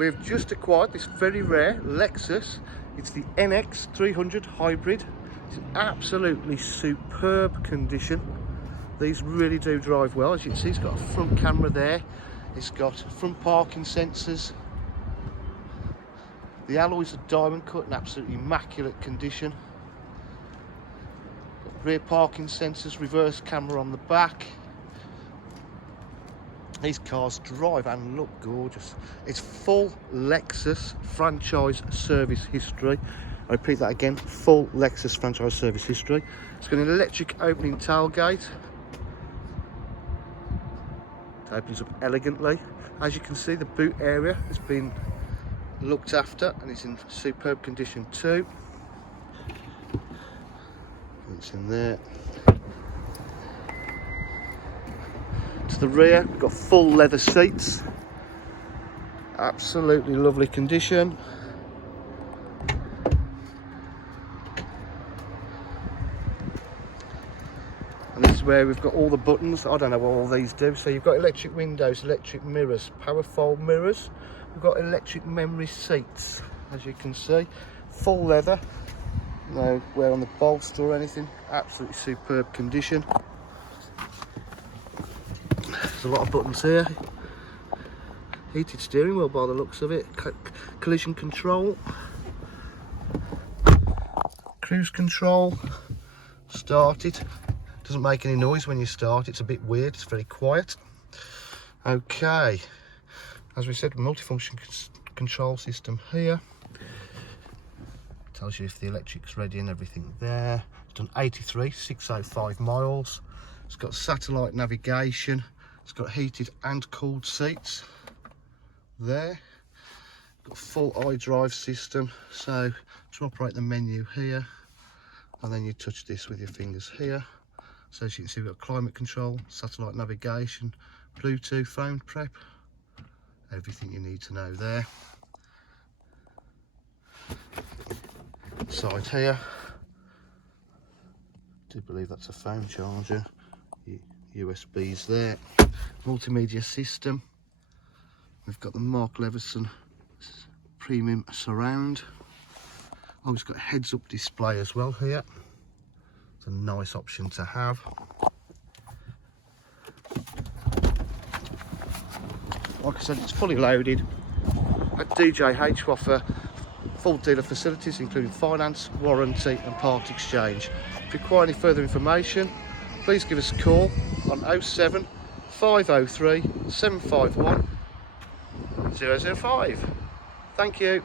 We've just acquired this very rare Lexus. It's the NX 300 Hybrid. It's in absolutely superb condition. These really do drive well. As you can see, it's got a front camera there. It's got front parking sensors. The alloys are diamond cut in absolutely immaculate condition. Got rear parking sensors, reverse camera on the back. These cars drive and look gorgeous. It's full Lexus franchise service history. I repeat that again, full Lexus franchise service history. It's got an electric opening tailgate. It opens up elegantly. As you can see, the boot area has been looked after and it's in superb condition too. It's in there. To the rear, we've got full leather seats. Absolutely lovely condition. And this is where we've got all the buttons. I don't know what all these do. So you've got electric windows, electric mirrors, power fold mirrors. We've got electric memory seats, as you can see. Full leather, no wear on the bolster or anything. Absolutely superb condition. There's a lot of buttons here. Heated steering wheel by the looks of it. Collision control. Cruise control. Start it. Doesn't make any noise when you start. It's a bit weird. It's very quiet. Okay. As we said, multifunction control system here. Tells you if the electric's ready and everything there. It's done 83,605 miles. It's got satellite navigation. It's got heated and cooled seats there. Got full iDrive system, so to operate the menu here, and then you touch this with your fingers here. So as you can see, we've got climate control, satellite navigation, Bluetooth, phone prep, everything you need to know there. Side here, I do believe that's a phone charger. USBs there. Multimedia system. We've got the Mark Leveson premium surround. Oh, it's got a heads-up display as well here. It's a nice option to have. Like I said, it's fully loaded. At DJH we offer full dealer facilities including finance, warranty and part exchange. If you require any further information, please give us a call on 07 503 751 005. Thank you.